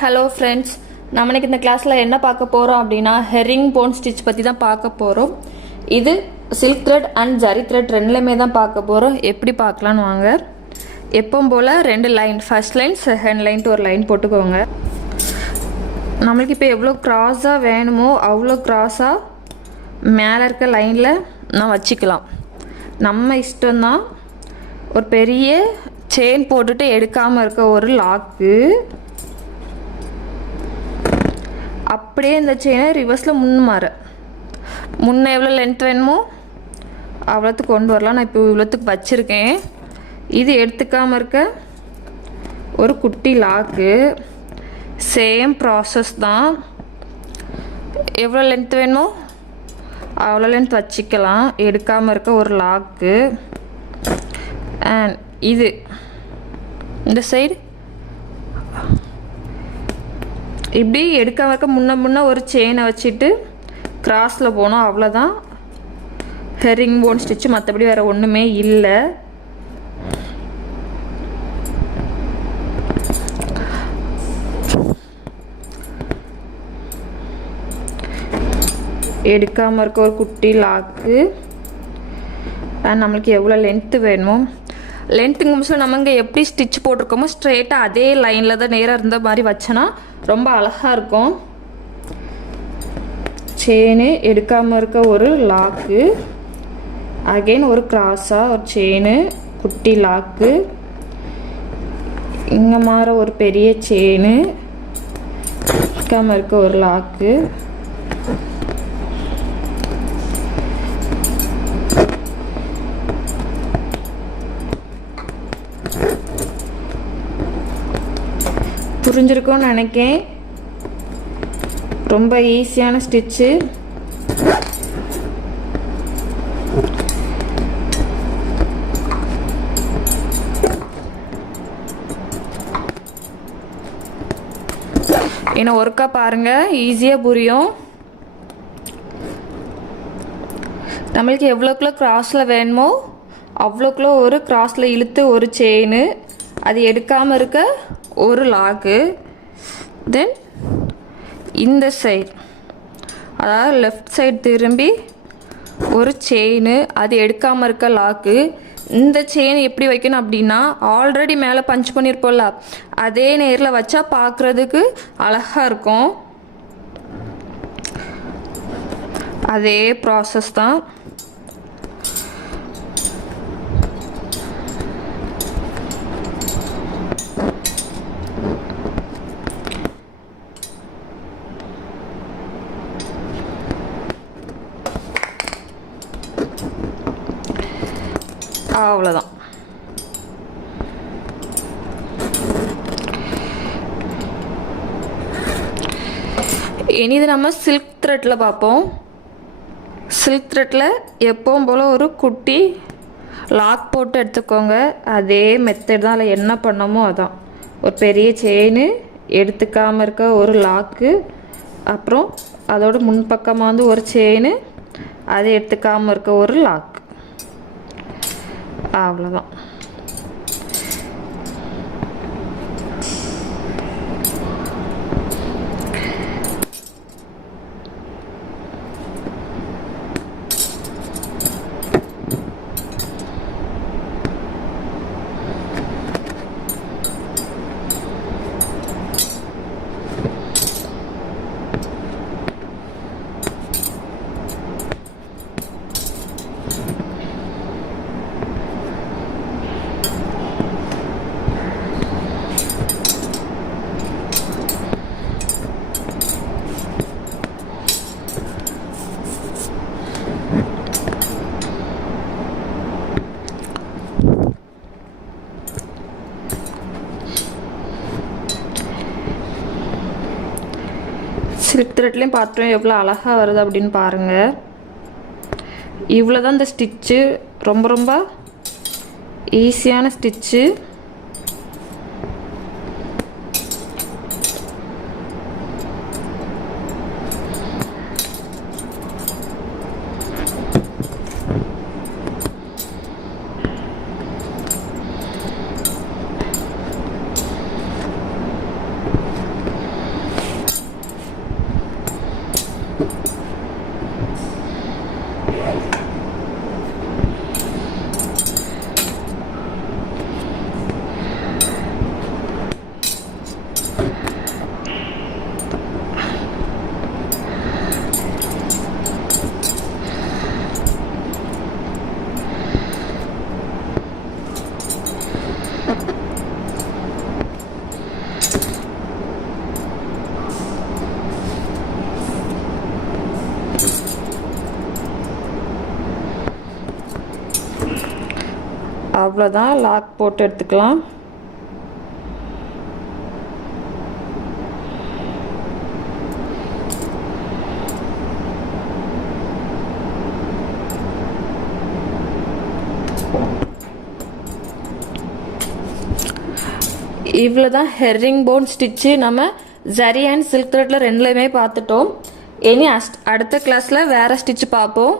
Hello friends, நம்ம இன்னைக்கு இந்த கிளாஸில் என்ன பார்க்க போகிறோம் அப்படின்னா ஹெரிங் போன் ஸ்டிச் பற்றி தான் பார்க்க போகிறோம். இது silk thread and zari thread ரெண்டுலேயுமே தான் பார்க்க போகிறோம். எப்படி பார்க்கலான்னு வாங்க. எப்பவும் போல் 2 லைன், ஃபர்ஸ்ட் லைன் செகண்ட் லைன்ட்டு ஒரு லைன் போட்டுக்கோங்க. நம்மளுக்கு இப்போ எவ்வளோ க்ராஸாக வேணுமோ அவ்வளோ க்ராஸாக மேலே இருக்க லைனில் நான் வச்சுக்கலாம். நம்ம இஷ்டம்தான். ஒரு பெரிய செயின் போட்டுட்டு எடுக்காமல் இருக்க ஒரு லாக்கு, அப்படியே இந்த செயினை ரிவர்ஸில் முன்ன எவ்வளோ லென்த் வேணுமோ அவ்வளோத்துக்கு கொண்டு வரலாம். நான் இப்போ இவ்வளோத்துக்கு வச்சுருக்கேன். இது எடுத்துக்காமல் இருக்க ஒரு குட்டி லாக்கு, சேம் ப்ராசஸ் தான். எவ்வளோ லென்த் வேணுமோ அவ்வளோ லென்த் வச்சுக்கலாம். எடுக்காமல் இருக்க ஒரு லாக்கு. அண்ட் இது இந்த சைடு இப்படி எடுக்காம இருக்க முன்ன ஒரு செயினை வச்சுட்டு கிராஸில் போனோம். அவ்வளோதான் ஹெரிங் போன் ஸ்டிச்சு. மற்றபடி வேறு ஒன்றுமே இல்லை. எடுக்காமல் இருக்க ஒரு குட்டி லாக்கு. நம்மளுக்கு எவ்வளோ லென்த்து வேணுமோ, லென்த்துங்க மிஷில் நம்ம இங்கே எப்படி ஸ்டிச் போட்டிருக்கோமோ ஸ்ட்ரெயிட்டாக அதே லைனில் தான் நேராக இருந்த மாதிரி வச்சோன்னா ரொம்ப அழகாக இருக்கும். செயினு எடுக்காமல் இருக்க ஒரு லாக்கு, அகெயின் ஒரு கிராஸாக ஒரு செயினு, குட்டி லாக்கு, இங்கே மாற ஒரு பெரிய செயினு, எடுக்காமல் இருக்க ஒரு லாக்கு, புரிஞ்சிருக்கும்னு நினைக்கேன். ரொம்ப ஈஸியான ஸ்டிச்சு. இன்னும் ஒர்க்கா பாருங்க, ஈஸியாக புரியும். நம்மளுக்கு எவ்வளோக்குள்ள கிராஸில் வேணுமோ அவ்வளோக்குள்ள ஒரு கிராஸில் இழுத்து ஒரு செயின், அது எடுக்காமல் இருக்க ஒரு லாக்கு. தென் இந்த சைடு, அதாவது லெஃப்ட் சைடு திரும்பி ஒரு செயின், அது எடுக்காமல் இருக்க லாக்கு. இந்த செயின் எப்படி வைக்கணும் அப்படின்னா, ஆல்ரெடி மேலே பஞ்ச் பண்ணியிருப்போம்ல, அதே நேரில் வச்சா பார்க்குறதுக்கு அழகாக இருக்கும். அதே ப்ராசஸ் தான். அவ்வளோதான். இனி இது நம்ம சில்க் த்ரெட்டில் பார்ப்போம். சில்க் த்ரெட்டில் எப்பவும் போல் ஒரு குட்டி லாக் போட்டு எடுத்துக்கோங்க. அதே மெத்தட் தான். அதில் என்ன பண்ணமோ அதான். ஒரு பெரிய செயின், எடுத்துக்காமல் இருக்க ஒரு லாக்கு, அப்புறம் அதோட முன்பக்கமாக வந்து ஒரு செயின், அதை எடுத்துக்காமல் இருக்க ஒரு லாக். அவ்வளோதான். சில்க் த்ரெட்லேயும் பார்த்துட்டோம் எவ்வளோ அழகாக வருது அப்படின்னு பாருங்கள். இவ்வளோ தான் இந்த ஸ்டிச்சு. ரொம்ப ரொம்ப ஈஸியான ஸ்டிச்சு. அவ்வளோதான், லாக் போட்டு எடுத்துக்கலாம். இவ்வளோ தான் ஹெர்ரிங் போன் ஸ்டிச்சு. நம்ம ஜரி அண்ட் சில்க் த்ரெட்டில் ரெண்டுலையுமே பார்த்துட்டோம். இனி அடுத்த கிளாஸில் வேறு ஸ்டிச்சு பார்ப்போம்.